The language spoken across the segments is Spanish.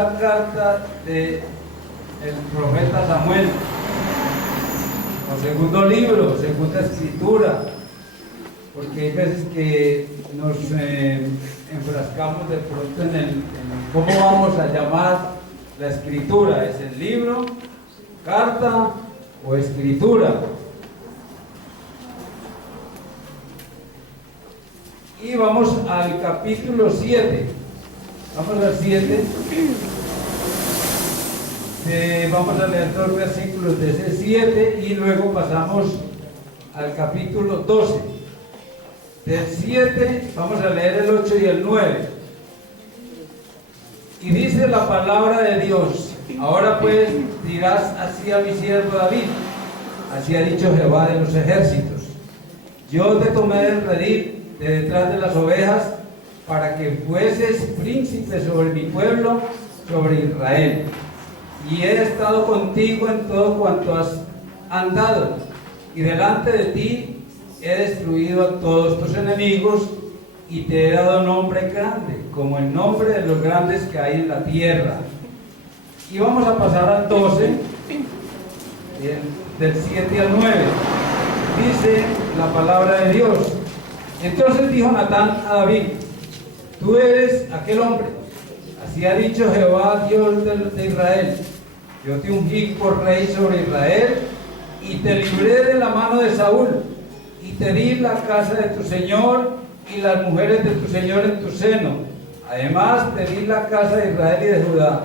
la carta del profeta Samuel, o segundo libro, segunda escritura, porque hay veces que nos enfrascamos de pronto en cómo vamos a llamar la escritura. ¿Es el libro, carta o escritura? Y vamos al capítulo 7. Vamos al 7. Vamos a leer 2 versículos de ese 7 y luego pasamos al capítulo 12. Del 7 vamos a leer el 8 y el 9. Y dice la palabra de Dios: ahora pues dirás así a mi siervo David, así ha dicho Jehová de los ejércitos: yo te tomé del redil de detrás de las ovejas, para que fueses príncipe sobre mi pueblo, sobre Israel. Y he estado contigo en todo cuanto has andado, y delante de ti he destruido a todos tus enemigos, y te he dado nombre grande, como el nombre de los grandes que hay en la tierra. Y vamos a pasar al 12, del 7 al 9. Dice la palabra de Dios: entonces dijo Natán a David: tú eres aquel hombre, así ha dicho Jehová, Dios de Israel: yo te ungí por rey sobre Israel, y te libré de la mano de Saúl, y te di la casa de tu señor y las mujeres de tu señor en tu seno. Además te di la casa de Israel y de Judá.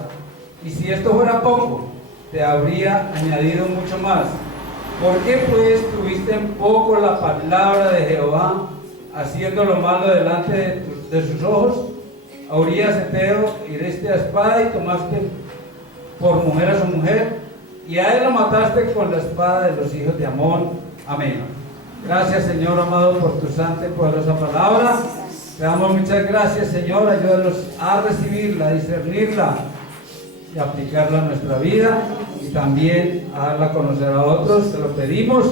Y si esto fuera poco, te habría añadido mucho más. ¿Por qué pues tuviste en poco la palabra de Jehová, haciendo lo malo delante de sus ojos? A Urías heteo hiriste a espada y tomaste por mujer a su mujer, y a él lo mataste con la espada de los hijos de Amón. Amén. Gracias, Señor amado, por tu santa y poderosa palabra. Te damos muchas gracias, Señor. Ayúdanos a recibirla, a discernirla y aplicarla a nuestra vida, y también a darla a conocer a otros. Te lo pedimos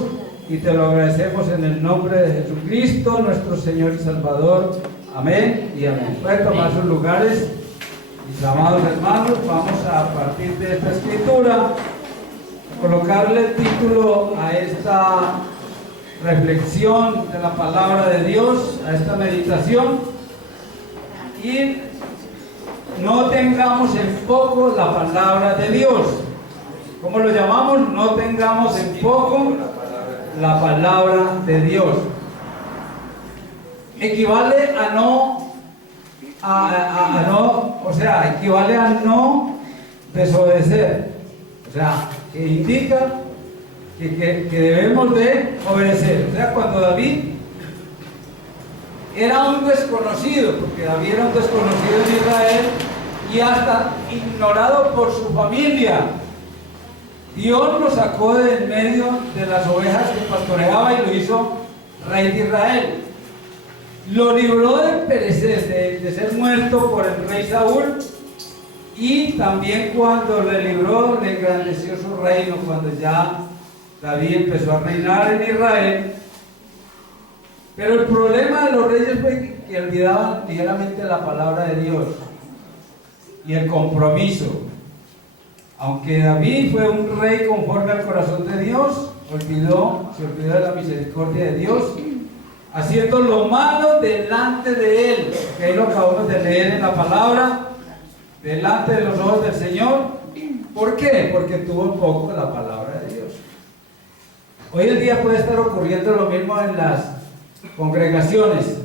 y te lo agradecemos en el nombre de Jesucristo, nuestro Señor y Salvador. Amén y amén. Pueden tomar sus lugares. Mis amados hermanos, vamos a partir de esta escritura colocarle el título a esta reflexión de la palabra de Dios, a esta meditación: y no tengamos en poco la palabra de Dios. ¿Cómo lo llamamos? No tengamos en poco la palabra de Dios. Equivale a no equivale a no desobedecer. O sea, que indica que debemos de obedecer. O sea, cuando David era un desconocido, porque David era un desconocido en Israel y hasta ignorado por su familia, Dios lo sacó de en medio de las ovejas que pastoreaba y lo hizo rey de Israel. Lo libró de perecer, de ser muerto por el rey Saúl, y también cuando le libró, le engrandeció su reino, cuando ya David empezó a reinar en Israel. Pero el problema de los reyes fue que olvidaban ligeramente la palabra de Dios y el compromiso. Aunque David fue un rey conforme al corazón de Dios, se olvidó de la misericordia de Dios, haciendo lo malo delante de él, que ahí lo acabamos de leer en la palabra, delante de los ojos del Señor. ¿Por qué? Porque tuvo poco de la palabra de Dios. Hoy en día puede estar ocurriendo lo mismo en las congregaciones.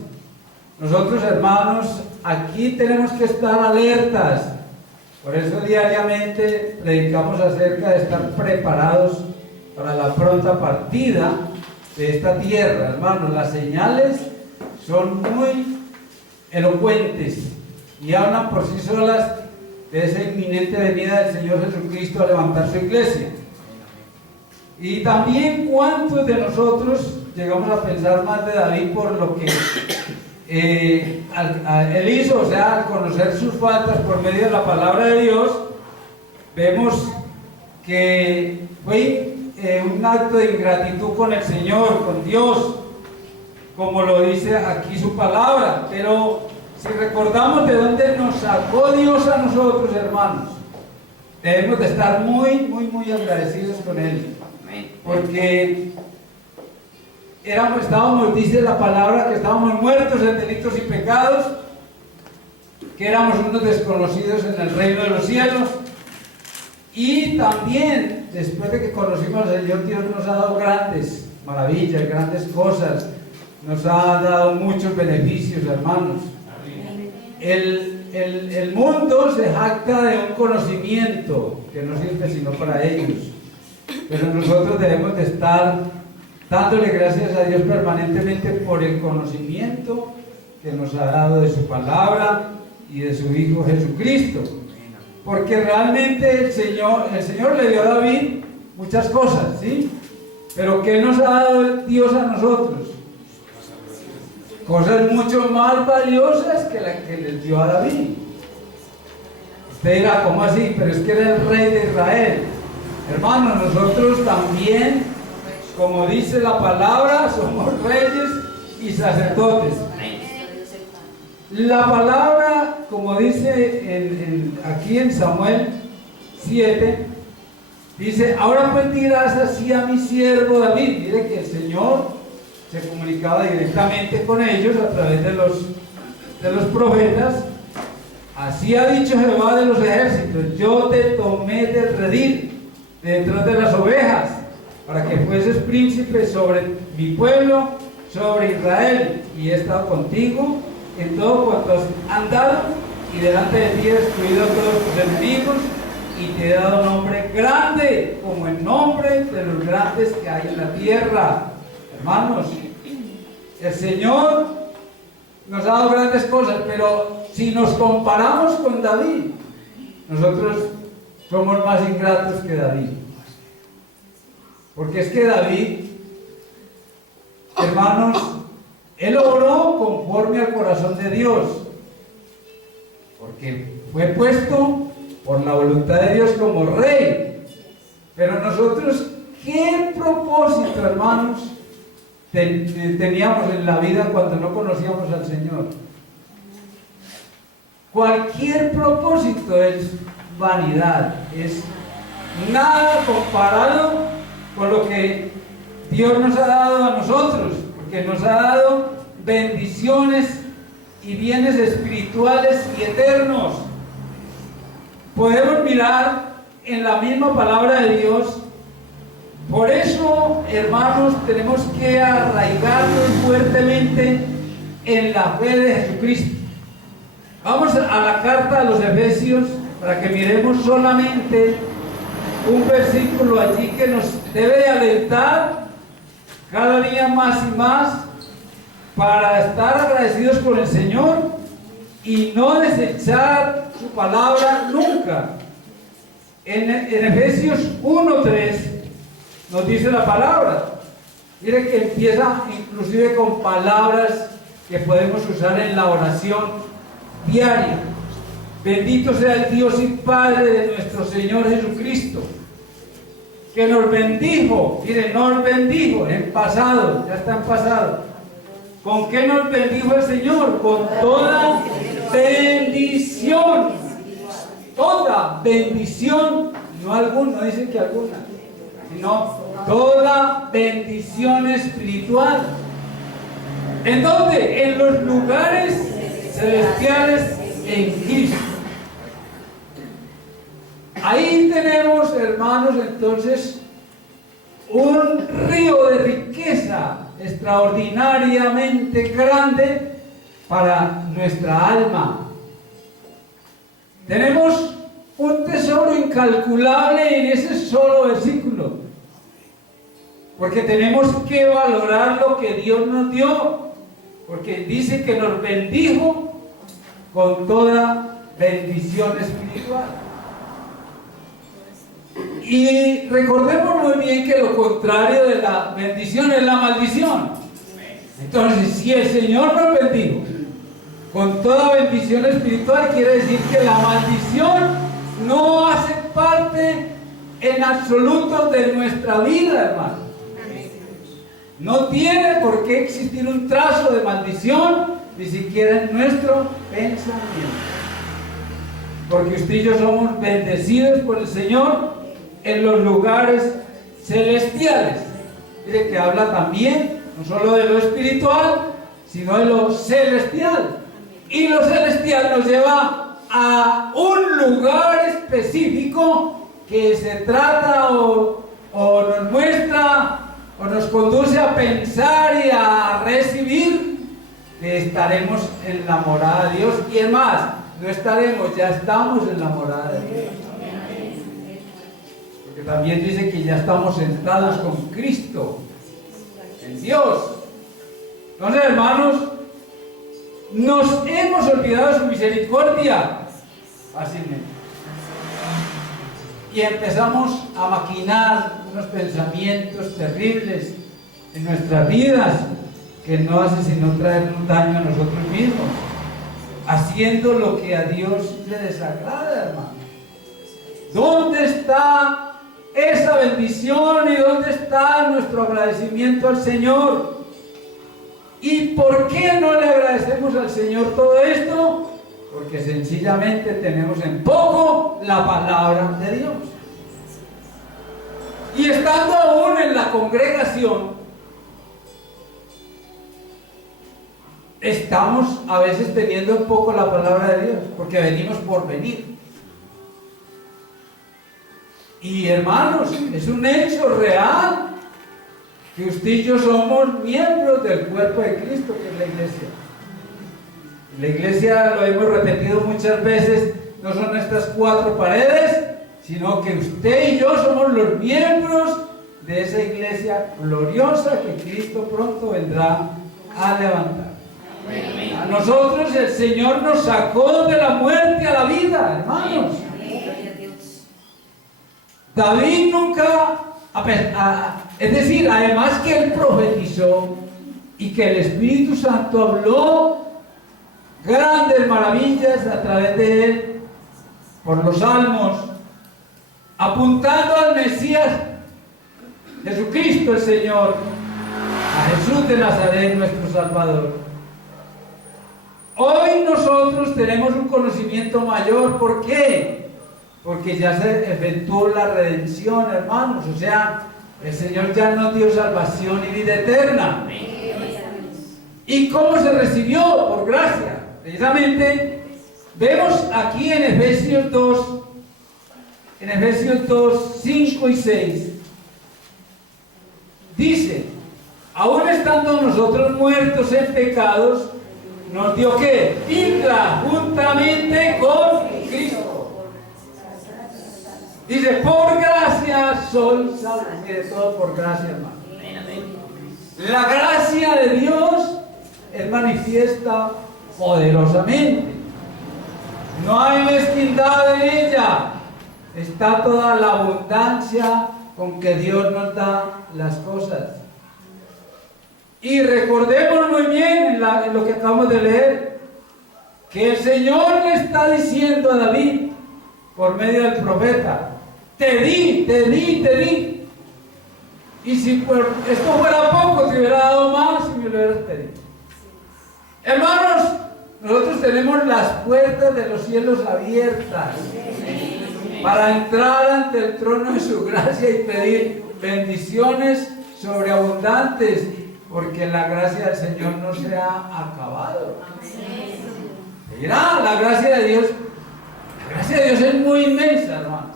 Nosotros, hermanos, aquí tenemos que estar alertas. Por eso diariamente predicamos acerca de estar preparados para la pronta partida de esta tierra. Hermanos, las señales son muy elocuentes y hablan por sí solas de esa inminente venida del Señor Jesucristo a levantar su iglesia. Y también cuántos de nosotros llegamos a pensar más de David por lo que él hizo, o sea, al conocer sus faltas por medio de la palabra de Dios. Vemos que fue un acto de ingratitud con el Señor, con Dios, como lo dice aquí su palabra. Pero si recordamos de dónde nos sacó Dios a nosotros, hermanos, debemos de estar muy agradecidos con Él. Porque estábamos, dice la palabra, que estábamos muertos en delitos y pecados, que éramos unos desconocidos en el reino de los cielos. Y también, después de que conocimos al Señor, Dios nos ha dado grandes maravillas, grandes cosas, nos ha dado muchos beneficios, hermanos. El mundo se jacta de un conocimiento que no sirve sino para ellos, pero nosotros debemos de estar dándole gracias a Dios permanentemente por el conocimiento que nos ha dado de su palabra y de su Hijo Jesucristo, porque realmente el Señor le dio a David muchas cosas, ¿sí? Pero ¿qué nos ha dado Dios a nosotros? Cosas mucho más valiosas que la que les dio a David. Usted dirá, ¿cómo así? Pero es que era el rey de Israel. Hermanos, nosotros también, como dice la palabra, somos reyes y sacerdotes. La palabra, como dice aquí en Samuel 7, dice: ahora pues dirás así a mi siervo David. Mire que el Señor se comunicaba directamente con ellos a través de los profetas. Así ha dicho Jehová de los ejércitos: yo te tomé del redil, de detrás de las ovejas, para que fueses príncipe sobre mi pueblo, sobre Israel, y he estado contigo en todo cuanto has andado, y delante de ti he destruido a todos tus enemigos, y te he dado nombre grande, como el nombre de los grandes que hay en la tierra. Hermanos, el Señor nos ha dado grandes cosas, pero si nos comparamos con David, nosotros somos más ingratos que David. Porque es que David, hermanos, él obró conforme al corazón de Dios, porque fue puesto por la voluntad de Dios como rey. Pero nosotros, ¿qué propósito, hermanos, teníamos en la vida cuando no conocíamos al Señor? Cualquier propósito es vanidad, es nada comparado con lo que Dios nos ha dado a nosotros, porque nos ha dado bendiciones y bienes espirituales y eternos. Podemos mirar en la misma palabra de Dios. Por eso, hermanos, tenemos que arraigarnos fuertemente en la fe de Jesucristo. Vamos a la carta a los Efesios para que miremos solamente un versículo allí que nos debe de alentar cada día más y más para estar agradecidos con el Señor y no desechar su palabra nunca. En Efesios 1:3 nos dice la palabra. Mire que empieza inclusive con palabras que podemos usar en la oración diaria. Bendito sea el Dios y Padre de nuestro Señor Jesucristo, que nos bendijo. Mire, nos bendijo en pasado, ya está en pasado. ¿Con qué nos bendijo el Señor? Con toda bendición. Toda bendición, no alguna, no dice que alguna, sino toda bendición espiritual. ¿En dónde? En los lugares celestiales en Cristo. Ahí tenemos, hermanos, entonces un río de riqueza extraordinariamente grande para nuestra alma. Tenemos un tesoro incalculable en ese solo versículo, porque tenemos que valorar lo que Dios nos dio, porque dice que nos bendijo con toda bendición espiritual. Y recordemos muy bien que lo contrario de la bendición es la maldición. Entonces, si el Señor nos bendijo con toda bendición espiritual, quiere decir que la maldición no hace parte en absoluto de nuestra vida, hermano. No tiene por qué existir un trazo de maldición ni siquiera en nuestro pensamiento. Porque usted y yo somos bendecidos por el Señor en los lugares celestiales. Mire que habla también, no solo de lo espiritual, sino de lo celestial. Y lo celestial nos lleva a un lugar específico que se trata o nos muestra o nos conduce a pensar y a recibir que estaremos en la morada de Dios. Y es más, no estaremos, ya estamos en la morada de Dios. Porque también dice que ya estamos sentados con Cristo en Dios. Entonces, hermanos, nos hemos olvidado de su misericordia fácilmente. Y empezamos a maquinar unos pensamientos terribles en nuestras vidas que no hace sino traernos daño a nosotros mismos, haciendo lo que a Dios le desagrada, hermano. ¿Dónde está esa bendición y dónde está nuestro agradecimiento al Señor? ¿Y por qué no le agradecemos al Señor todo esto? Porque sencillamente tenemos en poco la palabra de Dios. Y estando aún en la congregación, estamos a veces teniendo en poco la palabra de Dios, porque venimos por venir. Y hermanos, es un hecho real que usted y yo somos miembros del cuerpo de Cristo, que es la iglesia. La iglesia, lo hemos repetido muchas veces, no son estas cuatro paredes, sino que usted y yo somos los miembros de esa iglesia gloriosa que Cristo pronto vendrá a levantar. A nosotros el Señor nos sacó de la muerte a la vida, hermanos. David nunca, es decir, además que él profetizó y que el Espíritu Santo habló grandes maravillas a través de él por los salmos, apuntando al Mesías Jesucristo el Señor, a Jesús de Nazaret nuestro Salvador. Hoy nosotros tenemos un conocimiento mayor. ¿Por qué? Porque ya se efectuó la redención, hermanos. O sea, el Señor ya nos dio salvación y vida eterna. ¿Y cómo se recibió? Por gracia. Precisamente, vemos aquí en Efesios 2, 5 y 6, dice: aún estando nosotros muertos en pecados, nos dio ¿qué? Vida juntamente con Cristo. Dice, por gracia soy salvo. Mire, todo por gracia, hermano. La gracia de Dios es manifiesta poderosamente. No hay mezquindad en ella. Está toda la abundancia con que Dios nos da las cosas. Y recordemos muy bien en lo que acabamos de leer, que el Señor le está diciendo a David por medio del profeta: te di. Y si por esto fuera poco, te hubiera dado más y me lo hubieras pedido. Hermanos, nosotros tenemos las puertas de los cielos abiertas para entrar ante el trono de su gracia y pedir bendiciones sobreabundantes, porque la gracia del Señor no se ha acabado. Mira, la gracia de Dios es muy inmensa, hermano.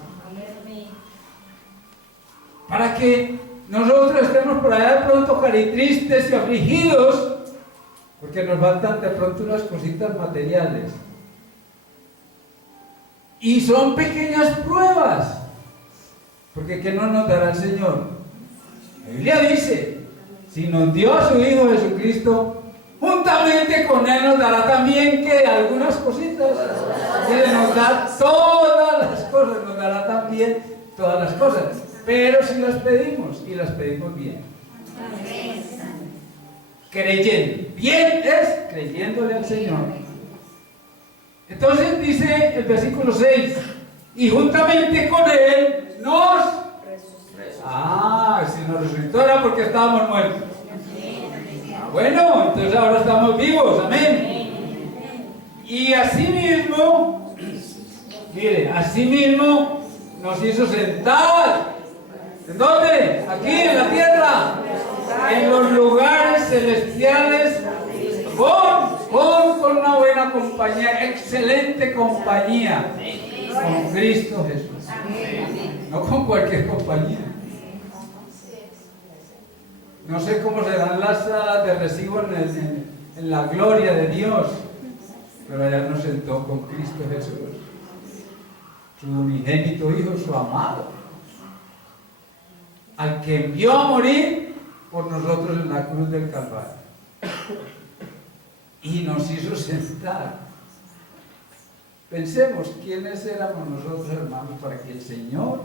Para que nosotros estemos por allá de pronto caritristes y afligidos, porque nos faltan de pronto unas cositas materiales. Y son pequeñas pruebas, porque ¿qué no nos dará el Señor? La Biblia dice: si nos dio a su Hijo Jesucristo, juntamente con Él nos dará también que algunas cositas. Él nos da todas las cosas, nos dará también todas las cosas. Pero si las pedimos, y las pedimos bien. Creyendo. Bien es creyéndole al Señor. Entonces dice el versículo 6: y juntamente con Él nos... si nos resucitó era porque estábamos muertos. Bueno, entonces ahora estamos vivos, amén. Y asimismo, mire, asimismo nos hizo sentar. ¿En dónde? Aquí en la tierra, en los lugares celestiales, con una buena compañía, excelente compañía, con Cristo Jesús. No con cualquier compañía. No sé cómo serán las salas de recibo en la gloria de Dios, pero allá nos sentó con Cristo Jesús, su unigénito Hijo, su amado, al que envió a morir por nosotros en la cruz del Calvario, y nos hizo sentar. Pensemos quiénes éramos nosotros, hermanos, para que el Señor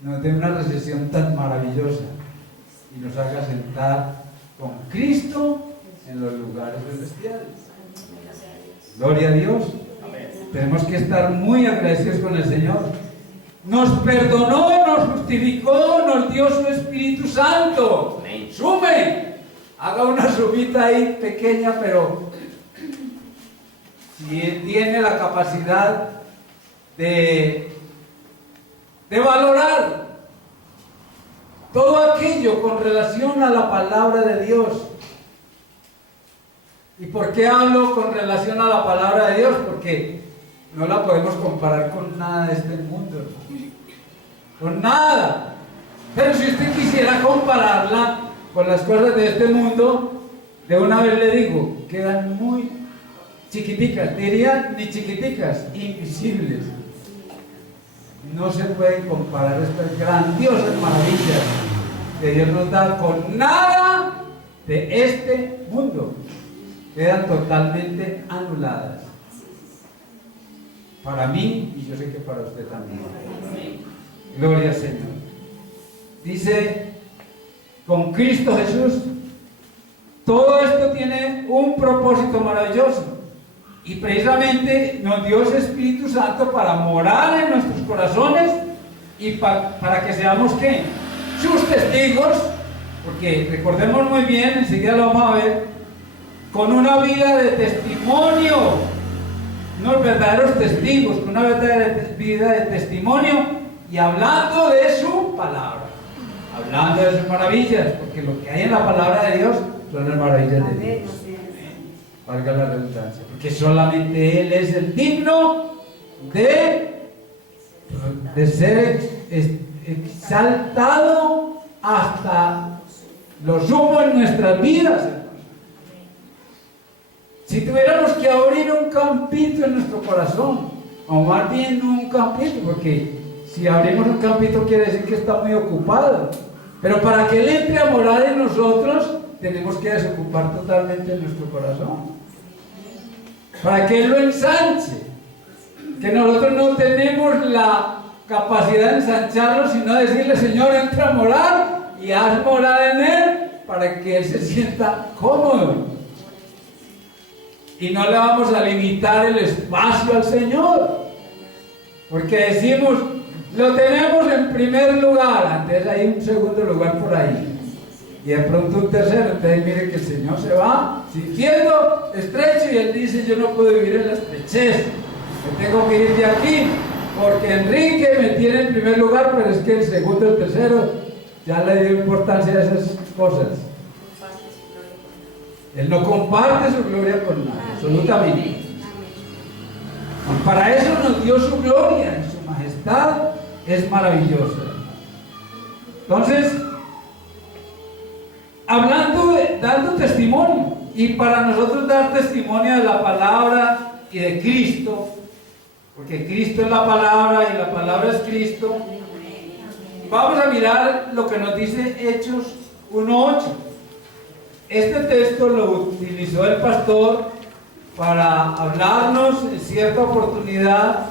nos dé una recepción tan maravillosa y nos haga sentar con Cristo en los lugares celestiales. Gloria a Dios. Tenemos que estar muy agradecidos con el Señor. Nos perdonó, nos justificó, nos dio su Espíritu Santo. Sume, haga una sumita ahí pequeña, pero si tiene la capacidad de valorar todo aquello con relación a la palabra de Dios. ¿Y por qué hablo con relación a la palabra de Dios? Porque no la podemos comparar con nada de este mundo, hermano. Con nada. Pero si usted quisiera compararla con las cosas de este mundo, de una vez le digo, quedan muy chiquiticas, diría ni chiquiticas, invisibles. No se pueden comparar estas grandiosas maravillas que Dios nos da con nada de este mundo. Quedan totalmente anuladas. Para mí, y yo sé que para usted también. Gloria al Señor. Dice, con Cristo Jesús, todo esto tiene un propósito maravilloso. Y precisamente nos dio ese Espíritu Santo para morar en nuestros corazones y para que seamos, ¿qué? Sus testigos, porque recordemos muy bien, enseguida lo vamos a ver, con una vida de testimonio, unos verdaderos testigos, con una verdadera vida de testimonio y hablando de su palabra, hablando de sus maravillas, porque lo que hay en la palabra de Dios son las maravillas de Dios. Valga la redundancia, porque solamente Él es el digno de ser exaltado hasta lo sumo en nuestras vidas, hermanos. Si tuviéramos que abrir un campito en nuestro corazón, o más bien un campito, porque si abrimos un campito quiere decir que está muy ocupado, pero para que Él entre a morar en nosotros, tenemos que desocupar totalmente nuestro corazón. Para que Él lo ensanche, que nosotros no tenemos la capacidad de ensancharlo, sino decirle, Señor, entra a morar y haz morar en Él para que Él se sienta cómodo. Y no le vamos a limitar el espacio al Señor, porque decimos, lo tenemos en primer lugar, antes hay un segundo lugar por ahí. Y de pronto un tercero, entonces mire que el Señor se va sintiendo estrecho y Él dice, yo no puedo vivir en la estrechez, me tengo que ir de aquí, porque Enrique me tiene en primer lugar, pero es que el segundo y el tercero ya le dio importancia a esas cosas. Él no comparte su gloria con nadie, absolutamente. Y para eso nos dio su gloria, y su majestad es maravillosa. Entonces, dando testimonio, y para nosotros dar testimonio de la palabra y de Cristo, porque Cristo es la palabra y la palabra es Cristo, vamos a mirar lo que nos dice Hechos 1:8. Este texto lo utilizó el pastor para hablarnos en cierta oportunidad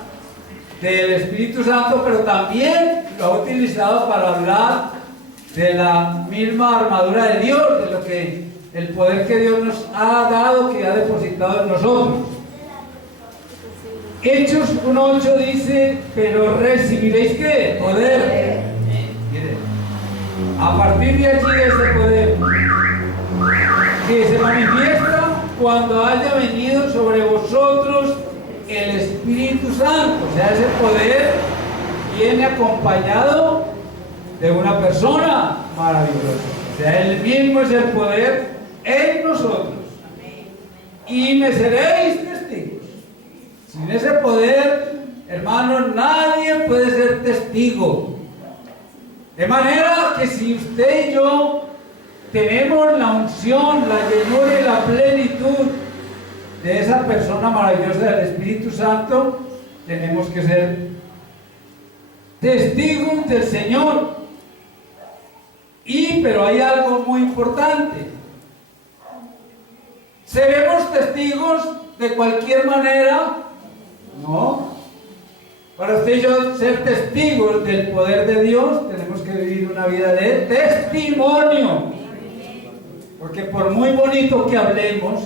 del Espíritu Santo, pero también lo ha utilizado para hablar de la misma armadura de Dios, de lo que el poder que Dios nos ha dado, que ha depositado en nosotros. Hechos 1:8 dice, pero recibiréis ¿qué? Poder. Miren, a partir de allí ese poder que se manifiesta cuando haya venido sobre vosotros el Espíritu Santo. O sea, ese poder viene acompañado de una persona maravillosa. O sea, Él mismo es el poder en nosotros. Y me seréis testigos. Sin ese poder, hermanos, nadie puede ser testigo. De manera que si usted y yo tenemos la unción, la llenura y la plenitud de esa persona maravillosa del Espíritu Santo, tenemos que ser testigos del Señor. Pero hay algo muy importante. ¿Seremos testigos de cualquier manera? No. Para usted y yo ser testigos del poder de Dios, tenemos que vivir una vida de testimonio. Porque por muy bonito que hablemos,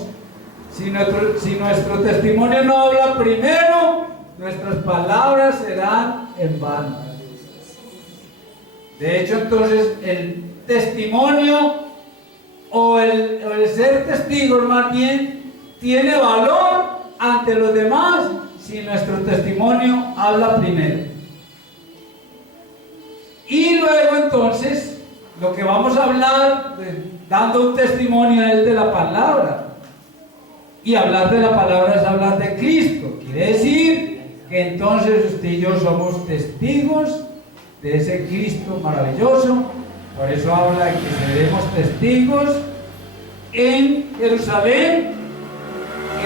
si nuestro testimonio no habla primero, nuestras palabras serán en vano. De hecho, entonces, el testimonio o el ser testigos más bien tiene valor ante los demás si nuestro testimonio habla primero. Y luego entonces lo que vamos a hablar dando un testimonio es de la palabra, y hablar de la palabra es hablar de Cristo. Quiere decir que entonces usted y yo somos testigos de ese Cristo maravilloso. Por eso habla de que seremos testigos en Jerusalén.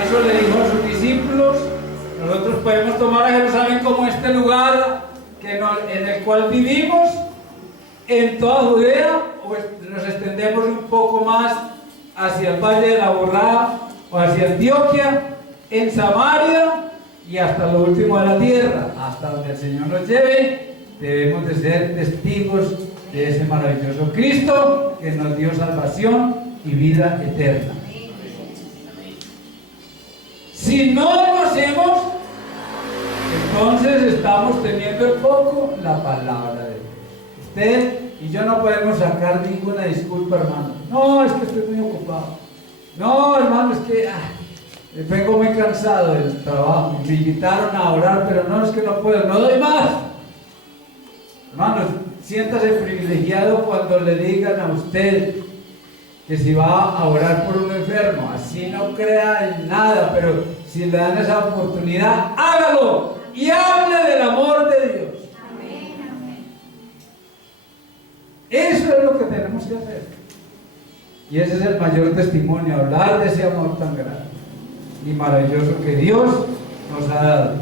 Eso le dijo a sus discípulos. Nosotros podemos tomar a Jerusalén como este lugar en el cual vivimos, en toda Judea, o nos extendemos un poco más hacia el Valle de la Borrada o hacia Antioquia, en Samaria y hasta lo último de la tierra, hasta donde el Señor nos lleve. Debemos de ser testigos de ese maravilloso Cristo que nos dio salvación y vida eterna. Si no lo hacemos, entonces estamos teniendo en poco la palabra de Dios. Usted y yo no podemos sacar ninguna disculpa, hermano. No, es que estoy muy ocupado. No, hermano, es que vengo muy cansado del trabajo. Me invitaron a orar, pero no, es que no puedo, no doy más. Hermanos, siéntase privilegiado cuando le digan a usted que si va a orar por un enfermo. Así no crea en nada, pero si le dan esa oportunidad, hágalo y hable del amor de Dios. Amén. Eso es lo que tenemos que hacer. Y ese es el mayor testimonio, hablar de ese amor tan grande y maravilloso que Dios nos ha dado.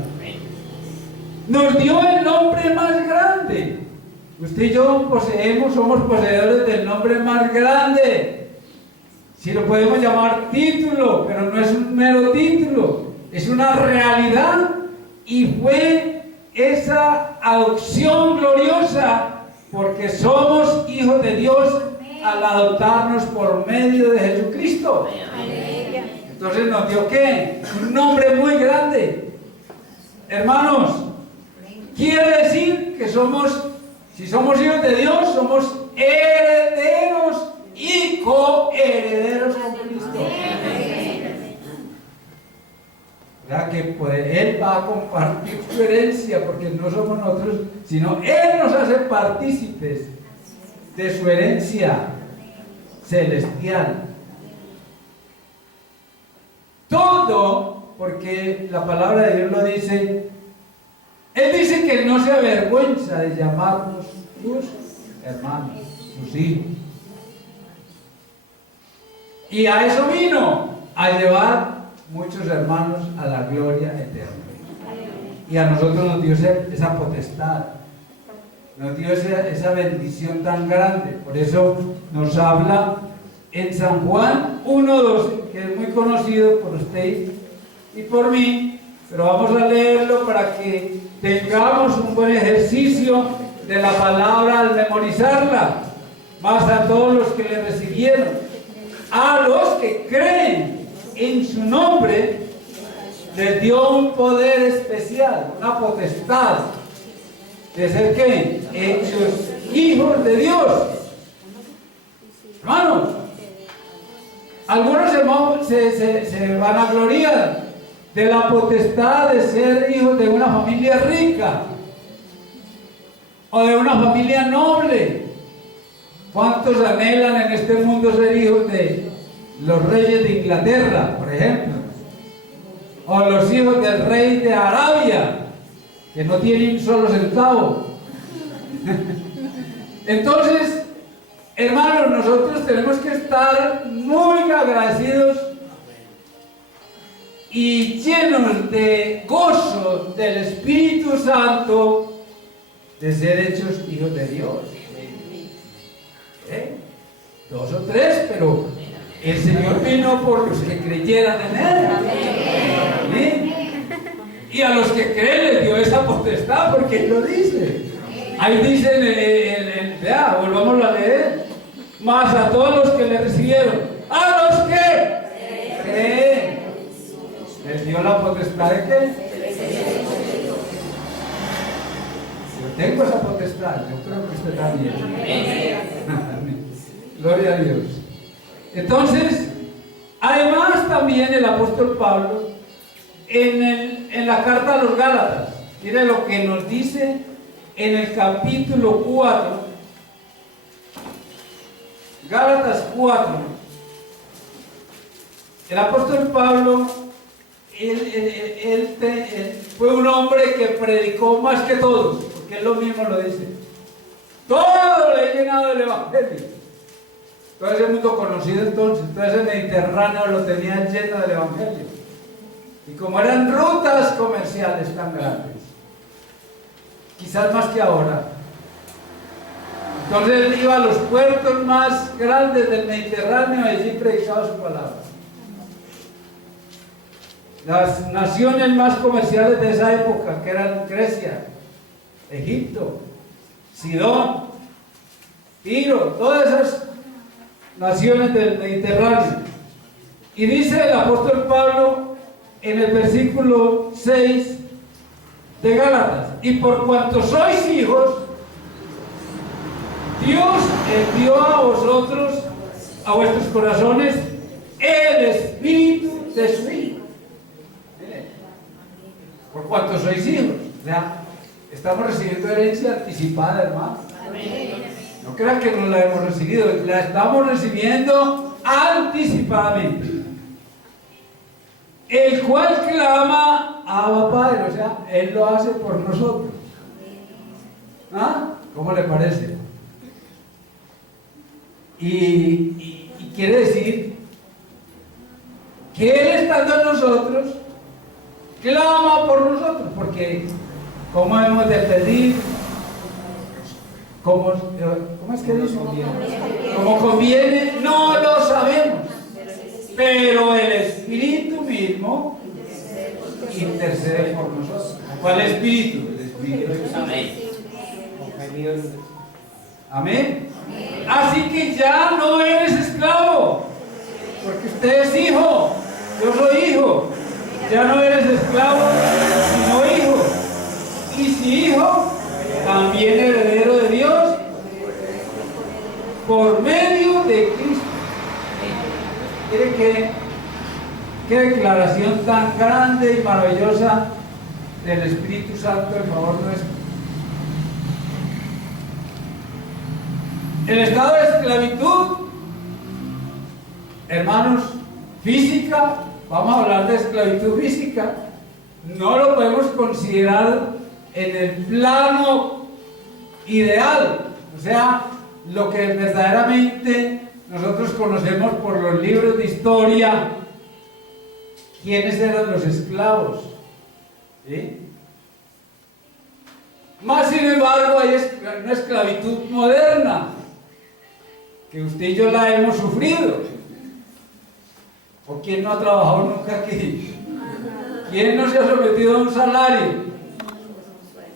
Nos dio el nombre más grande. Usted y yo somos poseedores del nombre más grande. Si lo podemos llamar título, pero no es un mero título, es una realidad. Y fue esa adopción gloriosa porque somos hijos de Dios al adoptarnos por medio de Jesucristo. Entonces nos dio ¿qué? Un nombre muy grande. Hermanos, quiere decir que si somos hijos de Dios, somos herederos y coherederos con Cristo. ¿Verdad? Que Él va a compartir su herencia, porque no somos nosotros, sino Él nos hace partícipes de su herencia celestial. Todo, porque la palabra de Dios lo dice. Él dice que no se avergüenza de llamarnos sus hermanos, sus hijos. Y a eso vino, a llevar muchos hermanos a la gloria eterna. Y a nosotros nos dio esa potestad, nos dio esa bendición tan grande. Por eso nos habla en San Juan 1:12, que es muy conocido por usted y por mí, pero vamos a leerlo para que tengamos un buen ejercicio de la palabra al memorizarla, más a todos los que le recibieron, a los que creen en su nombre, les dio un poder especial, una potestad de ser ¿qué? Hechos hijos de Dios. Hermanos, algunos se vanaglorían de la potestad de ser hijos de una familia rica o de una familia noble. ¿Cuántos anhelan en este mundo ser hijos de los reyes de Inglaterra, por ejemplo? O los hijos del rey de Arabia, que no tienen un solo centavo. Entonces, hermanos, nosotros tenemos que estar muy agradecidos y llenos de gozo del Espíritu Santo de ser hechos hijos de Dios. Dos o tres, pero el Señor vino por los que creyeran en Él. ¿Sí? Y a los que creen les dio esa potestad, porque Él lo dice. Ahí dice, vea, volvamos a leer. Más a todos los que le recibieron, a los que creen, les dio la potestad de qué. Yo tengo esa potestad, yo creo que usted también. Gloria a Dios. Entonces, además también el apóstol Pablo en la carta a los Gálatas, mire lo que nos dice en el capítulo 4, Gálatas 4. El apóstol Pablo, él fue un hombre que predicó más que todos, porque él lo mismo lo dice. Todo le he llenado del Evangelio. Todo ese mundo conocido entonces, todo ese Mediterráneo lo tenía lleno del Evangelio. Y como eran rutas comerciales tan grandes, quizás más que ahora, entonces él iba a los puertos más grandes del Mediterráneo y allí predicaba su palabra. Las naciones más comerciales de esa época, que eran Grecia, Egipto, Sidón, Tiro, todas esas naciones del Mediterráneo. Y dice el apóstol Pablo en el versículo 6 de Gálatas: y por cuanto sois hijos, Dios envió a vosotros, a vuestros corazones, el espíritu de su Hijo. Por cuanto sois hijos, o sea, estamos recibiendo herencia anticipada, hermano. No crean que no la hemos recibido, la estamos recibiendo anticipadamente. El cual clama Abba Padre, o sea, Él lo hace por nosotros. ¿Ah? ¿Cómo le parece? Y quiere decir que Él, estando en nosotros, clama por nosotros, porque ¿cómo hemos de pedir? ¿Cómo es que dice? Como conviene, no lo sabemos, pero el Espíritu mismo intercede por nosotros. ¿Cuál Espíritu? El Espíritu de Dios. Amén. Así que ya no eres esclavo, porque usted es hijo. Yo soy hijo. Ya no eres esclavo, sino hijo. Y si hijo, también heredero de Dios por medio de Cristo. Mire qué declaración tan grande y maravillosa del Espíritu Santo en favor nuestro. El estado de esclavitud, hermanos, física, vamos a hablar de esclavitud física, no lo podemos considerar en el plano ideal, o sea, lo que verdaderamente nosotros conocemos por los libros de historia, quiénes eran los esclavos, ¿sí? Más sin embargo hay una esclavitud moderna, que usted y yo la hemos sufrido. ¿O quién no ha trabajado nunca aquí? ¿Quién no se ha sometido a un salario?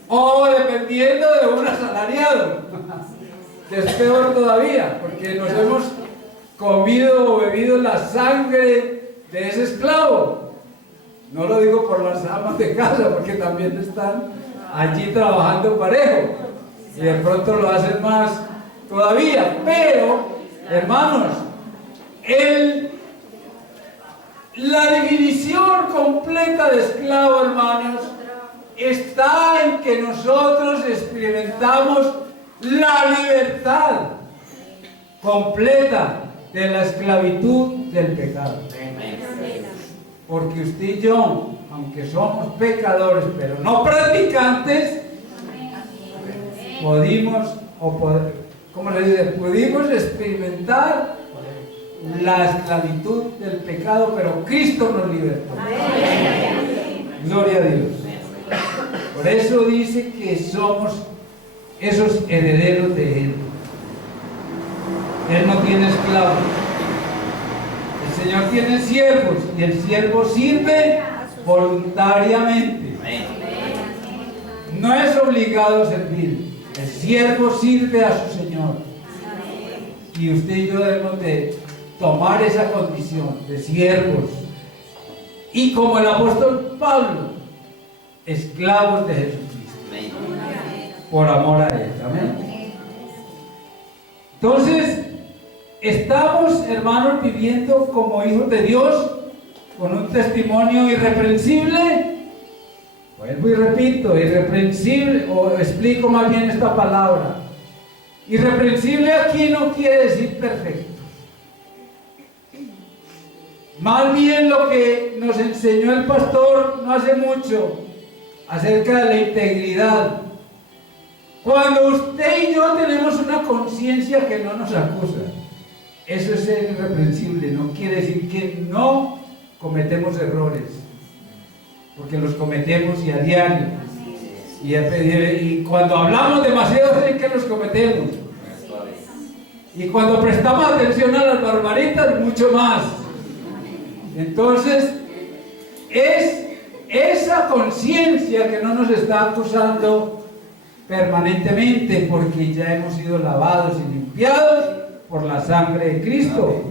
O dependiendo de un asalariado, que es peor todavía, porque nos hemos comido o bebido la sangre de ese esclavo. No lo digo por las amas de casa, porque también están allí trabajando parejo y de pronto lo hacen más todavía. Pero, hermanos, el La definición completa de esclavo, hermanos, está en que nosotros experimentamos la libertad completa de la esclavitud del pecado. Porque usted y yo, aunque somos pecadores, pero no practicantes, pudimos experimentar la esclavitud del pecado, pero Cristo nos libertó. Gloria a Dios. Por eso dice que somos esos herederos de Él. Él no tiene esclavos. El Señor tiene siervos y el siervo sirve voluntariamente. No es obligado a servir. El siervo sirve a su Señor. Y usted y yo debemos de tomar esa condición de siervos. Y como el apóstol Pablo, esclavos de Jesucristo. Por amor a Él. Amén. Entonces, estamos, hermanos, viviendo como hijos de Dios, con un testimonio irreprensible. Vuelvo y repito, irreprensible, o explico más bien esta palabra. Irreprensible aquí no quiere decir perfecto. Más bien lo que nos enseñó el pastor no hace mucho acerca de la integridad. Cuando usted y yo tenemos una conciencia que no nos acusa, eso es ser irreprensible. No quiere decir que no cometemos errores, porque los cometemos y a diario. Y cuando hablamos demasiado es que los cometemos. Y cuando prestamos atención a las barbaritas, mucho más. Entonces, es esa conciencia que no nos está acusando permanentemente, porque ya hemos sido lavados y limpiados por la sangre de Cristo.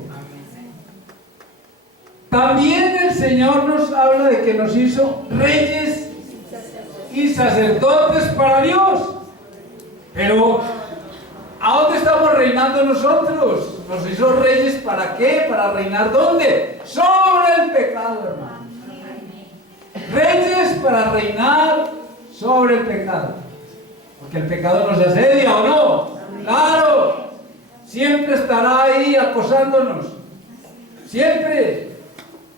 También el Señor nos habla de que nos hizo reyes y sacerdotes para Dios. Pero ¿a dónde estamos reinando nosotros? Nos hizo reyes ¿para qué? ¿Para reinar dónde? Sobre el pecado, hermano. Reyes para reinar sobre el pecado. Porque el pecado nos asedia, ¿o no? Claro. Siempre estará ahí acosándonos. Siempre.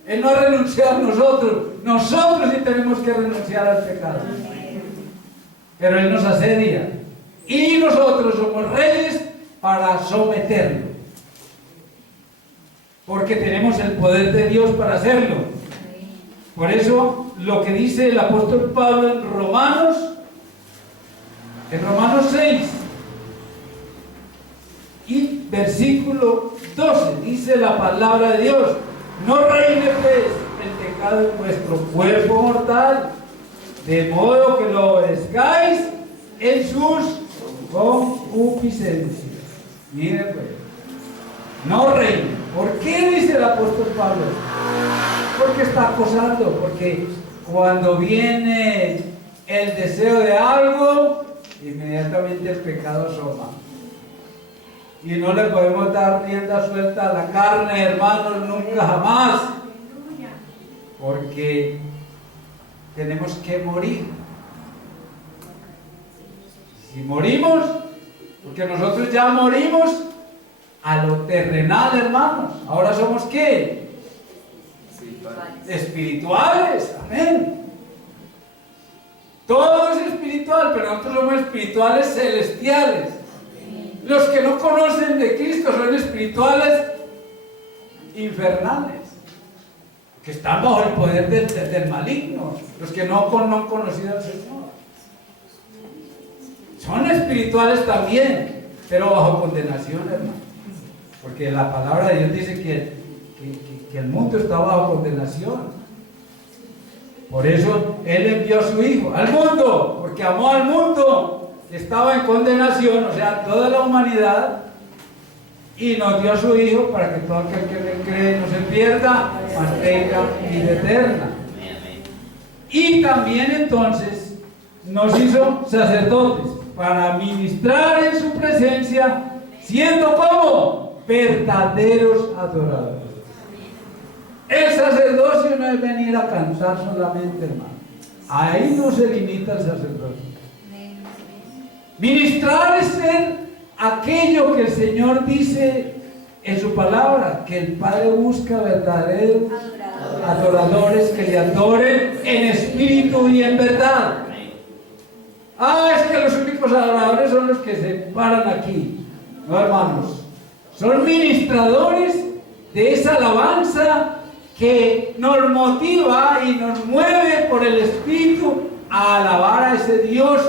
Él no ha renunciado a nosotros. Nosotros sí tenemos que renunciar al pecado. Pero Él nos asedia. Y nosotros somos reyes para someterlo. Porque tenemos el poder de Dios para hacerlo. Por eso, lo que dice el apóstol Pablo en Romanos 6 y versículo 12, dice la palabra de Dios: no reine pues el pecado en vuestro cuerpo mortal, de modo que lo obedezcáis en sus concupiscencias. Mire pues, no reine. ¿Por qué dice el apóstol Pablo? Porque está acosando, porque cuando viene el deseo de algo, inmediatamente el pecado asoma. Y no le podemos dar rienda suelta a la carne, hermanos, nunca jamás. Porque tenemos que morir. Si morimos, porque nosotros ya morimos a lo terrenal, hermanos. Ahora somos ¿qué? Espirituales. Amén. Todo es espiritual, pero nosotros somos espirituales celestiales. Los que no conocen de Cristo son espirituales infernales, que están bajo el poder del maligno. Los que no han conocido al Señor son espirituales también, pero bajo condenación, hermano. Porque la palabra de Dios dice que el mundo está bajo condenación. Por eso Él envió a su Hijo al mundo, porque amó al mundo que estaba en condenación, o sea, toda la humanidad, y nos dio a su Hijo para que todo aquel que le cree no se pierda, mas tenga vida eterna. Y también entonces nos hizo sacerdotes para ministrar en su presencia, siendo como verdaderos adoradores. El sacerdote no es venir a cantar solamente, hermano. Ahí no se limita el sacerdote. Ministrar es ser aquello que el Señor dice en su palabra, que el Padre busca verdaderos adoradores que le adoren en espíritu y en verdad. Es que los únicos adoradores son los que se paran aquí. No, hermanos, son ministradores de esa alabanza que nos motiva y nos mueve por el Espíritu a alabar a ese Dios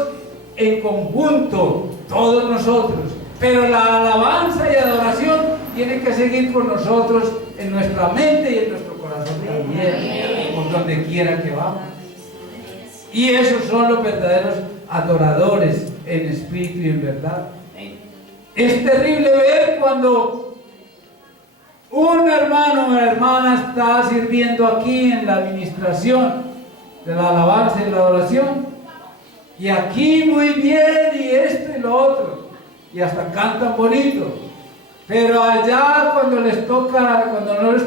en conjunto, todos nosotros. Pero la alabanza y adoración tiene que seguir con nosotros en nuestra mente y en nuestro corazón también, por donde quiera que vamos. Y esos son los verdaderos adoradores en espíritu y en verdad. Es terrible ver cuando un hermano o una hermana está sirviendo aquí en la administración de la alabanza y la adoración, y aquí muy bien, y esto y lo otro, y hasta cantan bonito, pero allá cuando no les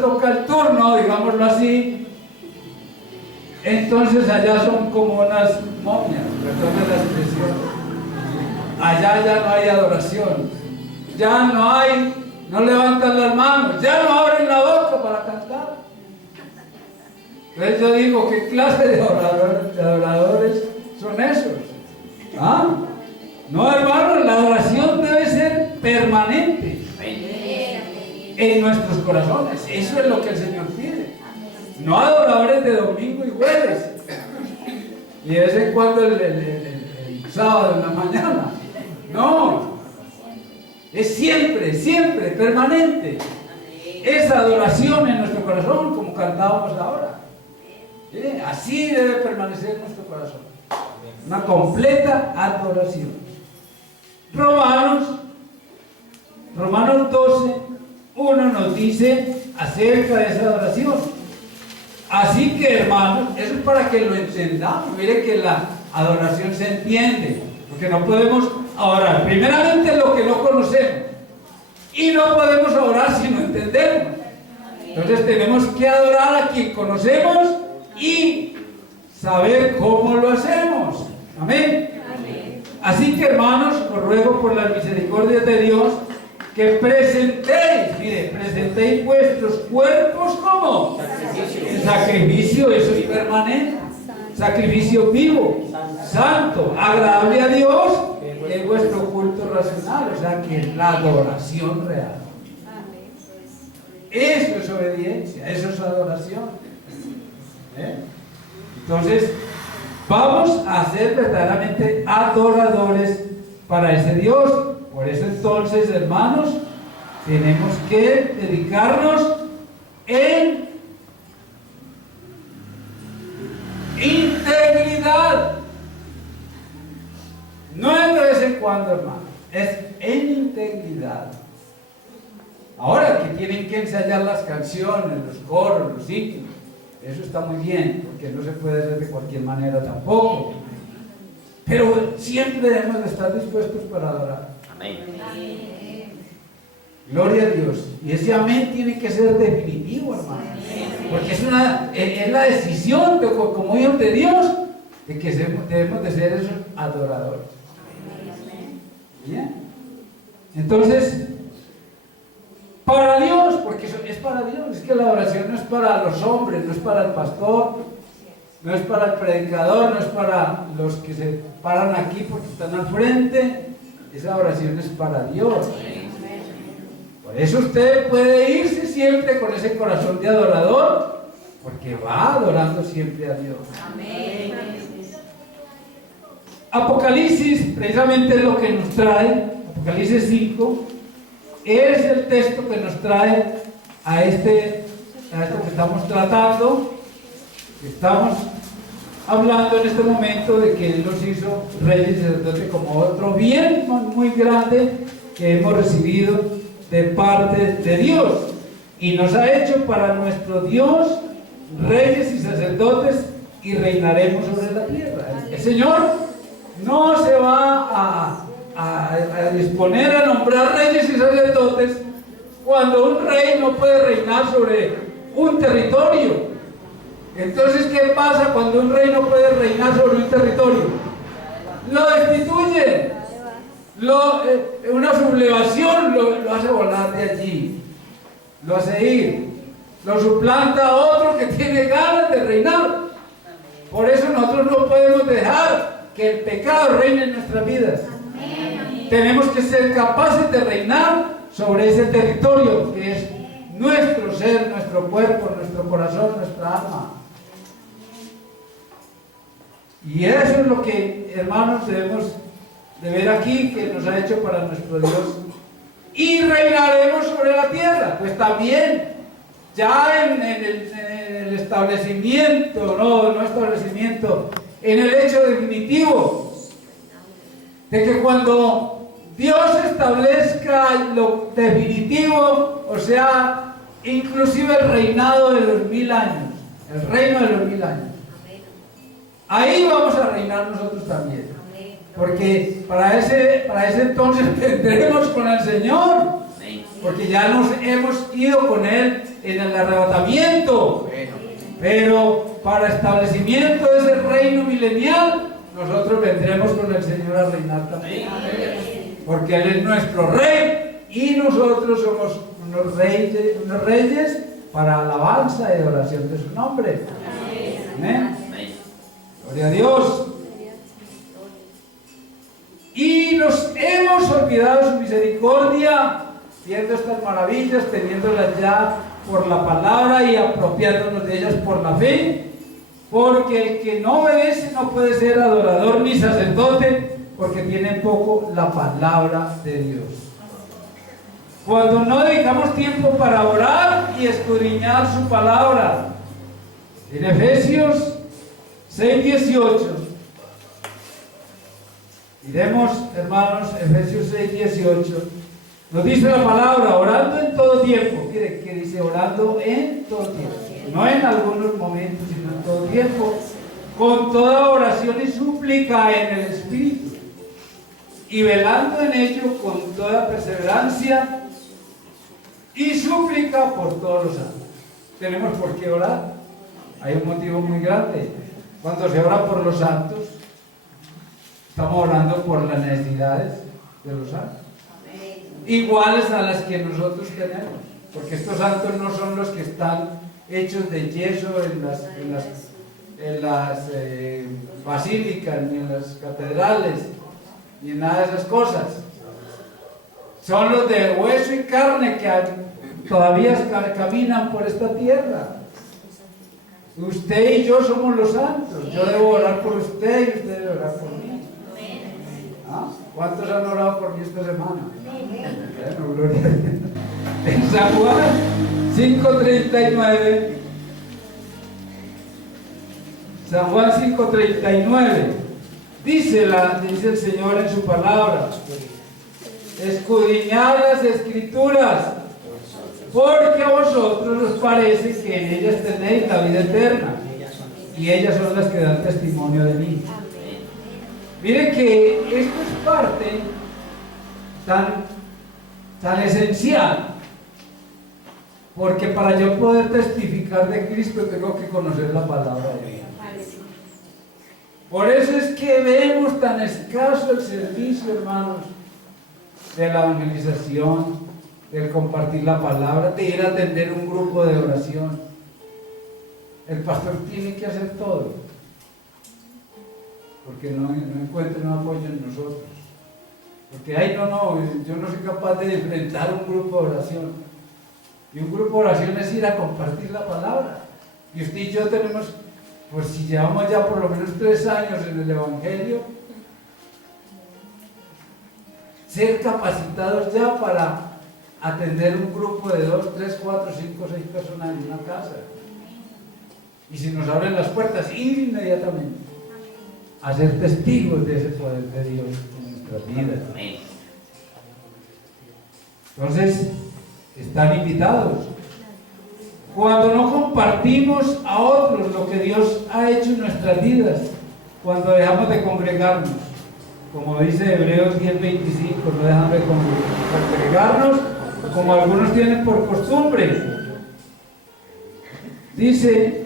toca el turno, digámoslo así, entonces allá son como unas momias, perdón la expresión. Allá ya no hay adoración, ya no levantan las manos, ya no abren la boca para cantar. Entonces yo digo, ¿qué clase de adoradores son esos? No, hermanos, la adoración debe ser permanente en nuestros corazones. Eso es lo que el Señor pide. No adoradores de domingo y jueves, y de vez en cuando el sábado en la mañana. No, es siempre, permanente. Esa adoración en nuestro corazón, como cantábamos ahora. Así debe permanecer nuestro corazón. Una completa adoración. Romanos 12, 1 nos dice acerca de esa adoración. Así que, hermanos, eso es para que lo entendamos. Mire que la adoración se entiende, porque no podemos adorar primeramente lo que no conocemos, y no podemos adorar si no entendemos. Entonces tenemos que adorar a quien conocemos y saber cómo lo hacemos. Amén. Así que, hermanos, os ruego por las misericordias de Dios que presentéis vuestros cuerpos como sacrificio, eso es permanente, sacrificio vivo, santo, agradable a Dios, que es vuestro culto racional, o sea, que es la adoración real. Eso es obediencia, eso es adoración. Entonces, vamos a ser verdaderamente adoradores para ese Dios. Por eso entonces, hermanos, tenemos que dedicarnos en integridad. No es de vez en cuando, hermanos, es en integridad. Ahora que tienen que ensayar las canciones, los coros, los himnos, eso está muy bien, porque no se puede hacer de cualquier manera tampoco. Pero siempre debemos de estar dispuestos para adorar. Amén. Gloria a Dios. Y ese amén tiene que ser definitivo, hermano. Porque es la decisión como hijos de Dios de que debemos de ser esos adoradores. Bien. Entonces, para Dios, porque es para Dios, es que la oración no es para los hombres, no es para el pastor, no es para el predicador, no es para los que se paran aquí porque están al frente. Esa oración es para Dios. Por eso usted puede irse siempre con ese corazón de adorador, porque va adorando siempre a Dios. Amén. Apocalipsis precisamente es lo que nos trae. Apocalipsis 5 es el texto que nos trae a esto que estamos tratando, que estamos hablando en este momento de que Él nos hizo reyes y sacerdotes como otro bien muy grande que hemos recibido de parte de Dios, y nos ha hecho para nuestro Dios reyes y sacerdotes, y reinaremos sobre la tierra. El Señor no se va a disponer a nombrar reyes y sacerdotes cuando un rey no puede reinar sobre un territorio. Entonces, ¿qué pasa cuando un rey no puede reinar sobre un territorio? Lo destituye. Una sublevación lo hace volar de allí, lo hace ir, lo suplanta a otro que tiene ganas de reinar. Por eso nosotros no podemos dejar que el pecado reine en nuestras vidas. Tenemos que ser capaces de reinar sobre ese territorio que es nuestro ser, nuestro cuerpo, nuestro corazón, nuestra alma. Y eso es lo que, hermanos, debemos de ver aquí, que nos ha hecho para nuestro Dios. Y reinaremos sobre la tierra. Pues también, ya en el establecimiento, no establecimiento, en el hecho definitivo, de que cuando Dios establezca lo definitivo, o sea, inclusive el reinado de los 1000 años, el reino de los 1000 años, ahí vamos a reinar nosotros también. Porque para ese entonces vendremos con el Señor, porque ya nos hemos ido con Él en el arrebatamiento. Pero para establecimiento de ese reino milenial, nosotros vendremos con el Señor a reinar también. Porque Él es nuestro Rey y nosotros somos unos reyes para alabanza y adoración de su nombre. Amén. Gloria a Dios. Y nos hemos olvidado de su misericordia, viendo estas maravillas, teniéndolas ya por la palabra y apropiándonos de ellas por la fe, porque el que no obedece no puede ser adorador ni sacerdote, porque tiene poco la palabra de Dios. Cuando no dedicamos tiempo para orar y escudriñar su palabra, en Efesios 6:18, iremos, hermanos, Efesios 6:18, nos dice la palabra, orando en todo tiempo. Mire que dice orando en todo tiempo, no en algunos momentos, sino en todo tiempo, con toda oración y súplica en el Espíritu, y velando en ello con toda perseverancia y súplica por todos los santos. Tenemos por qué orar. Hay un motivo muy grande. Cuando se ora por los santos, estamos orando por las necesidades de los santos, iguales a las que nosotros tenemos, porque estos santos no son los que están hechos de yeso en las basílicas, ni en las catedrales, ni en nada de esas cosas. Son los de hueso y carne que todavía caminan por esta tierra. Usted y yo somos los santos. Yo debo orar por usted y usted debe orar por mí. ¿Ah? ¿Cuántos han orado por mí esta semana? Bueno, gloria a Dios. En San Juan 5:39, San Juan 5:39, dice el Señor en su palabra: escudriñad las Escrituras, porque a vosotros os parece que en ellas tenéis la vida eterna, y ellas son las que dan testimonio de mí. Mire que esto es parte tan esencial, porque para yo poder testificar de Cristo tengo que conocer la palabra de Dios. Por eso es que vemos tan escaso el servicio, hermanos, de la evangelización, del compartir la palabra, de ir a atender un grupo de oración. El pastor tiene que hacer todo, porque no encuentra un apoyo en nosotros. Porque yo no soy capaz de enfrentar un grupo de oración. Y un grupo de oración es ir a compartir la palabra. Y usted y yo tenemos, pues si llevamos ya por lo menos 3 años en el Evangelio, ser capacitados ya para atender un grupo de 2, 3, 4, 5, 6 personas en una casa. Y si nos abren las puertas, ir inmediatamente a ser testigos de ese poder de Dios en nuestras vidas. Entonces, están invitados. Cuando no compartimos a otros lo que Dios ha hecho en nuestras vidas, cuando dejamos de congregarnos, como dice Hebreos 10:25, no dejamos de congregarnos como algunos tienen por costumbre. Dice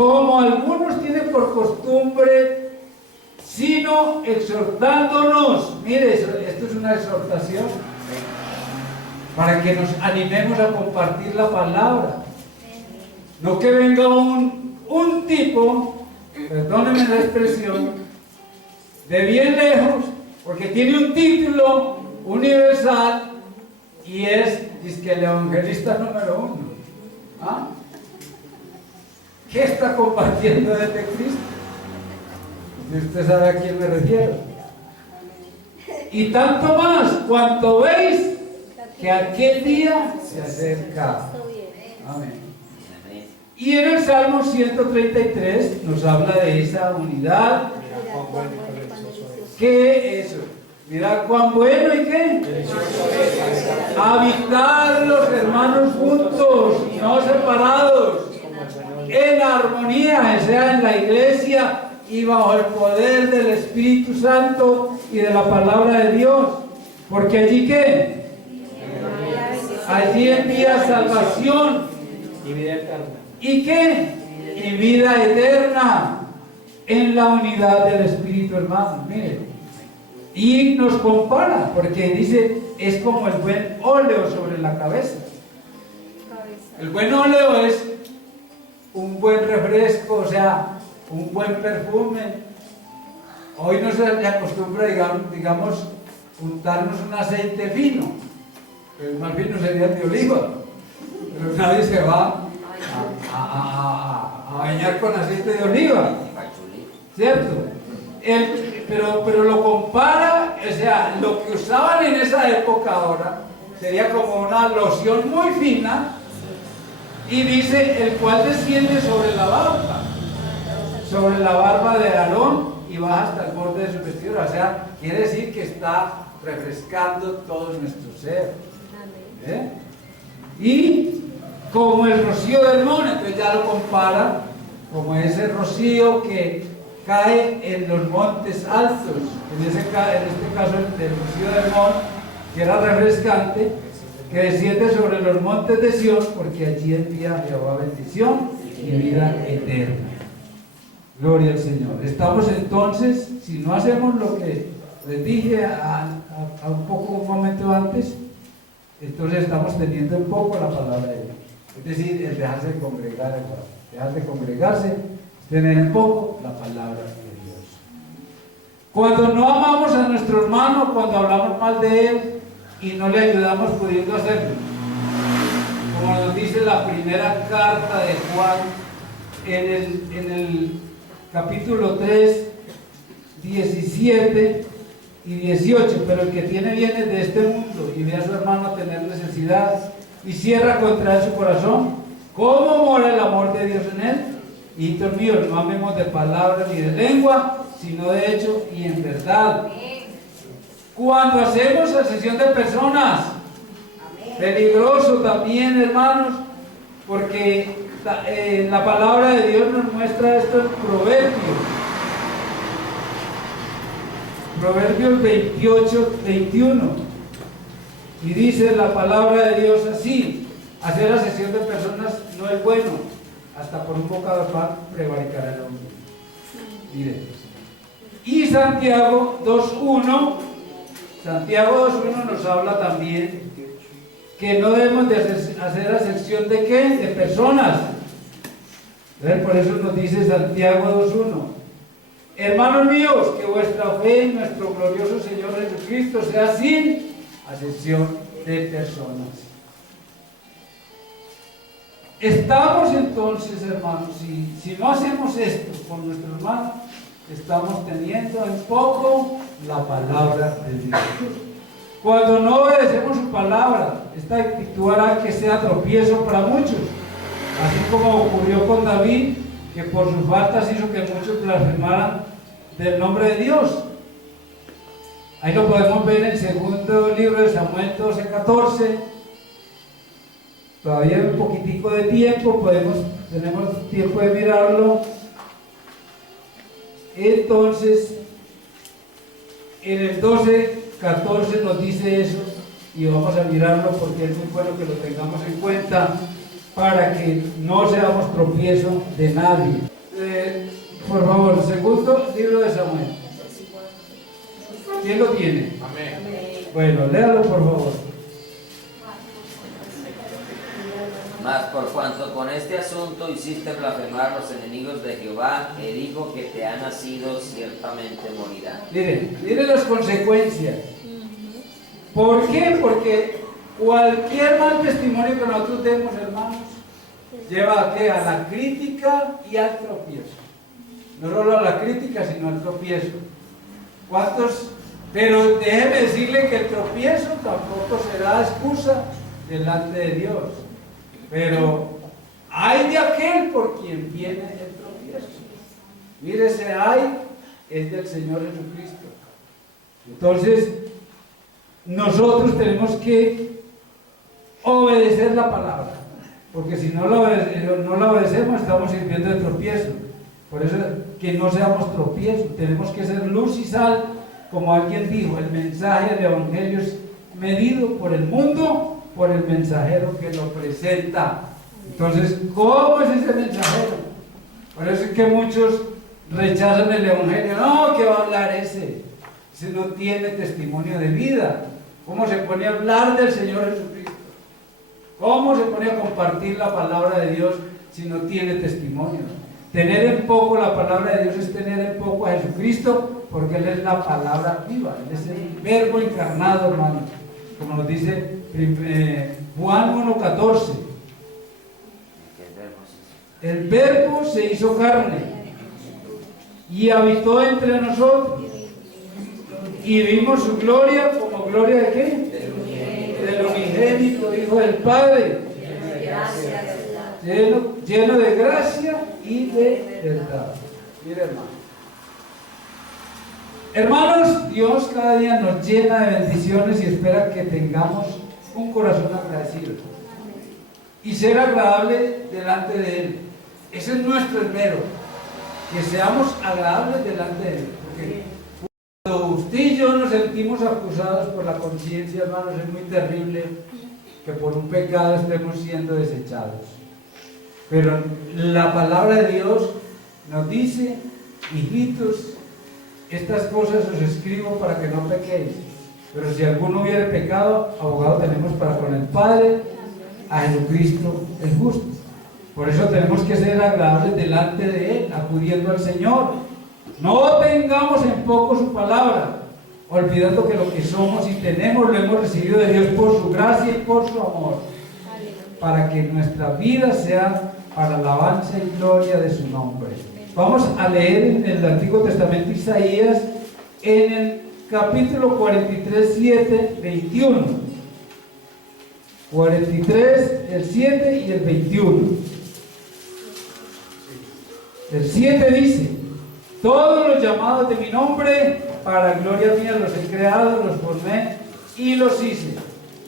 como algunos tienen por costumbre, sino exhortándonos. Mire, esto es una exhortación para que nos animemos a compartir la palabra. No que venga un tipo, perdónenme la expresión, de bien lejos, porque tiene un título universal y es que el evangelista número 1. ¿Ah? ¿Qué está compartiendo desde Cristo? Y usted sabe a quién me refiero. Y tanto más, cuanto veis que aquel día se acerca. Amén. Y en el Salmo 133 nos habla de esa unidad. ¿Qué es eso? Mirad cuán bueno y qué. Habitar los hermanos juntos, no separados, en armonía, o sea, en la iglesia y bajo el poder del Espíritu Santo y de la palabra de Dios. Porque allí ¿qué? Allí envía salvación. Y vida eterna. ¿Y qué? Y vida eterna en la unidad del Espíritu, hermano. Miren. Y nos compara, porque dice, es como el buen óleo sobre la cabeza. El buen óleo es un buen refresco, o sea, un buen perfume. Hoy no se acostumbra, digamos, untarnos un aceite fino. El más fino sería el de oliva. Pero nadie se va a bañar con aceite de oliva. ¿Cierto? Pero lo compara, o sea, lo que usaban en esa época ahora sería como una loción muy fina y dice, el cual desciende sobre la barba de Aarón y baja hasta el borde de su vestidura. O sea, quiere decir que está refrescando todo nuestro ser. ¿Eh? Y como el rocío del monte, entonces ya lo compara como ese rocío que cae en los montes altos, en este caso el rocío del monte, que era refrescante, que desciende sobre los montes de Sión, porque allí envía Jehová bendición y vida eterna. Gloria al Señor. Estamos entonces, si no hacemos lo que les dije un momento antes, entonces estamos teniendo un poco la palabra de Dios. Es decir, el dejarse de congregar, dejar de congregarse, tener en poco la palabra de Dios. Cuando no amamos a nuestro hermano, cuando hablamos mal de él y no le ayudamos pudiendo hacerlo, como nos dice la primera carta de Juan en el capítulo 3, 17 y 18, pero el que tiene bienes de este mundo y ve a su hermano tener necesidad y cierra contra él su corazón, ¿cómo mora el amor de Dios en él? Hijitos míos, no amemos de palabra ni de lengua, sino de hecho y en verdad. Cuando hacemos asesión de personas, peligroso también, hermanos, porque la palabra de Dios nos muestra esto en Proverbios 28, 21. Y dice la palabra de Dios así: hacer asesión de personas no es bueno, hasta por un bocado de pan prevaricará el hombre. Mire. Y Santiago 2.1 nos habla también que no debemos de hacer asesión de ¿qué? De personas. Por eso nos dice Santiago 2.1: hermanos míos, que vuestra fe en nuestro glorioso Señor Jesucristo sea sin asesión de personas. Estamos entonces, hermanos, si no hacemos esto con nuestro hermano, estamos teniendo en poco la palabra de Dios. Cuando no obedecemos su palabra, esta actitud hará que sea tropiezo para muchos, así como ocurrió con David, que por sus faltas hizo que muchos blasfemaran del nombre de Dios. Ahí lo podemos ver en el segundo libro de Samuel 12:14. Todavía hay un poquitico de tiempo, tenemos tiempo de mirarlo. Entonces, en el 12:14 nos dice eso, y vamos a mirarlo porque es muy bueno que lo tengamos en cuenta para que no seamos tropiezo de nadie. Por favor, segundo libro de Samuel. ¿Quién lo tiene? Amén. Bueno, léalo por favor. Mas por cuanto con este asunto hiciste blasfemar los enemigos de Jehová, el hijo que te ha nacido ciertamente morirá. Miren las consecuencias. ¿Por qué? Porque cualquier mal testimonio que nosotros demos, hermanos, lleva a qué? A la crítica y al tropiezo. No solo a la crítica, sino al tropiezo. ¿Cuántos? Pero déjeme decirle que el tropiezo tampoco será excusa delante de Dios. Pero hay de aquel por quien viene el tropiezo. Mire, ese hay es del Señor Jesucristo. Entonces, nosotros tenemos que obedecer la palabra, porque si no la obedecemos, estamos sirviendo de tropiezo. Por eso, que no seamos tropiezos, tenemos que ser luz y sal, como alguien dijo, el mensaje del Evangelio es medido por el mundo, por el mensajero que lo presenta. Entonces, ¿cómo es ese mensajero? Por eso es que muchos rechazan el Evangelio. No, ¿qué va a hablar ese? Ese no tiene testimonio de vida. ¿Cómo se pone a hablar del Señor Jesucristo? ¿Cómo se pone a compartir la palabra de Dios si no tiene testimonio? Tener en poco la palabra de Dios es tener en poco a Jesucristo, porque Él es la palabra viva, Él es el verbo encarnado, hermano, como nos dice Juan 1:14. El verbo se hizo carne y habitó entre nosotros, y vimos su gloria como gloria de ¿qué? Del unigénito Hijo del Padre, lleno de gracia y de verdad. Mire, hermanos, Dios cada día nos llena de bendiciones y espera que tengamos un corazón agradecido y ser agradable delante de Él. Ese es nuestro esmero, que seamos agradables delante de Él, porque cuando usted y yo nos sentimos acusados por la conciencia, hermanos, es muy terrible que por un pecado estemos siendo desechados. Pero la palabra de Dios nos dice: hijitos, estas cosas os escribo para que no pequéis. Pero si alguno hubiere pecado, abogado tenemos para con el Padre, a Jesucristo el justo. Por eso tenemos que ser agradables delante de Él, acudiendo al Señor. No tengamos en poco su palabra, olvidando que lo que somos y tenemos lo hemos recibido de Dios por su gracia y por su amor, para que nuestra vida sea para alabanza y gloria de su nombre. Vamos a leer en el Antiguo Testamento Isaías, en el capítulo 43, 7, 21. 43, el 7 y el 21. El 7 dice: todos los llamados de mi nombre, para gloria mía los he creado, los formé y los hice.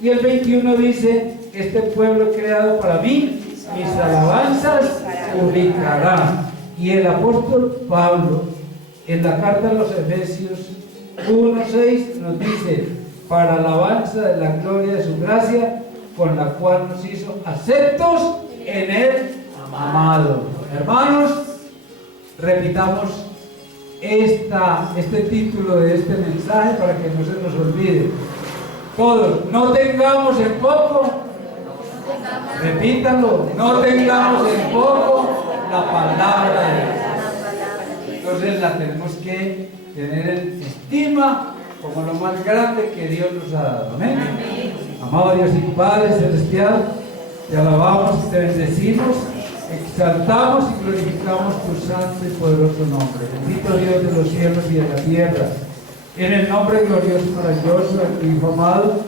Y el 21 dice: este pueblo he creado para mí, mis alabanzas publicará. Y el apóstol Pablo, en la carta a los Efesios 1:6, nos dice: para alabanza de la gloria de su gracia, con la cual nos hizo aceptos en el amado. Hermanos, repitamos este título de este mensaje para que no se nos olvide. Todos: no tengamos en poco, repítalo, no tengamos en poco la palabra de Dios. Entonces la tenemos que tener en estima como lo más grande que Dios nos ha dado. Amén. Amado Dios y Padre celestial, te alabamos, te bendecimos, exaltamos y glorificamos tu santo y poderoso nombre. Bendito Dios de los cielos y de la tierra, en el nombre glorioso y maravilloso de tu Hijo amado,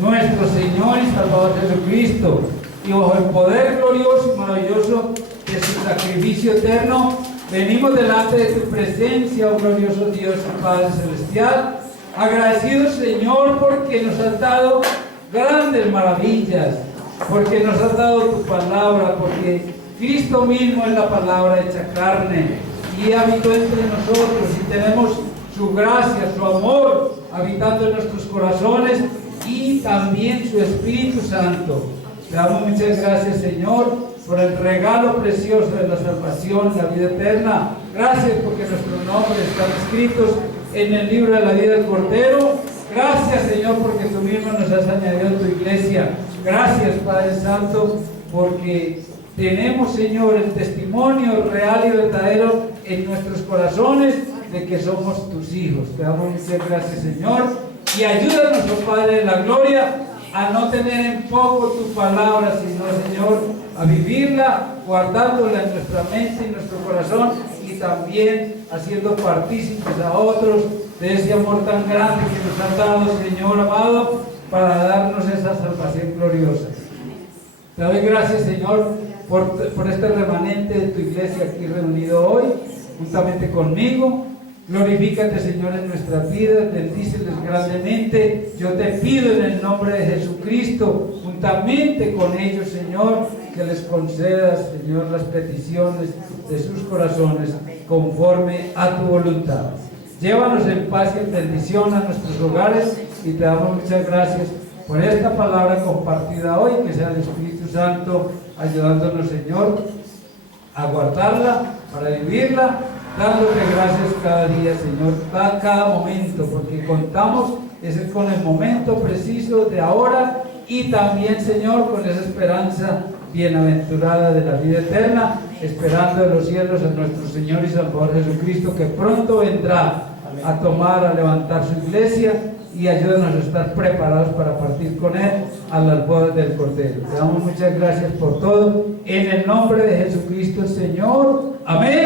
nuestro Señor y Salvador Jesucristo, y bajo el poder glorioso y maravilloso de su sacrificio eterno, venimos delante de tu presencia, oh glorioso Dios y Padre celestial, agradecidos, Señor, porque nos has dado grandes maravillas, porque nos has dado tu palabra, porque Cristo mismo es la palabra hecha carne y habitó entre nosotros, y tenemos su gracia, su amor habitando en nuestros corazones, y también su Espíritu Santo. Te damos muchas gracias, Señor, por el regalo precioso de la salvación, la vida eterna. Gracias porque nuestros nombres están escritos en el libro de la vida del Cordero. Gracias, Señor, porque tú mismo nos has añadido en tu iglesia. Gracias, Padre Santo, porque tenemos, Señor, el testimonio real y verdadero en nuestros corazones de que somos tus hijos. Te damos muchas gracias, Señor, y ayúdanos, oh Padre de la gloria, a no tener en poco tu palabra, sino, Señor, a vivirla, guardándola en nuestra mente y nuestro corazón, y también haciendo partícipes a otros de ese amor tan grande que nos has dado, Señor amado, para darnos esa salvación gloriosa. Te doy gracias, Señor, por este remanente de tu iglesia aquí reunido hoy, juntamente conmigo. Glorifícate, Señor, en nuestras vidas, bendíceles grandemente. Yo te pido en el nombre de Jesucristo, juntamente con ellos, Señor, que les concedas, Señor, las peticiones de sus corazones conforme a tu voluntad. Llévanos en paz y en bendición a nuestros hogares, y te damos muchas gracias por esta palabra compartida hoy. Que sea el Espíritu Santo ayudándonos, Señor, a guardarla, para vivirla, dándote gracias cada día, Señor, cada momento, porque contamos con el momento preciso de ahora, y también, Señor, con esa esperanza bienaventurada de la vida eterna, esperando en los cielos a nuestro Señor y Salvador Jesucristo, que pronto vendrá a tomar, a levantar su iglesia, y ayúdanos a estar preparados para partir con Él a las bodas del Cordero. Te damos muchas gracias por todo, en el nombre de Jesucristo el Señor. Amén.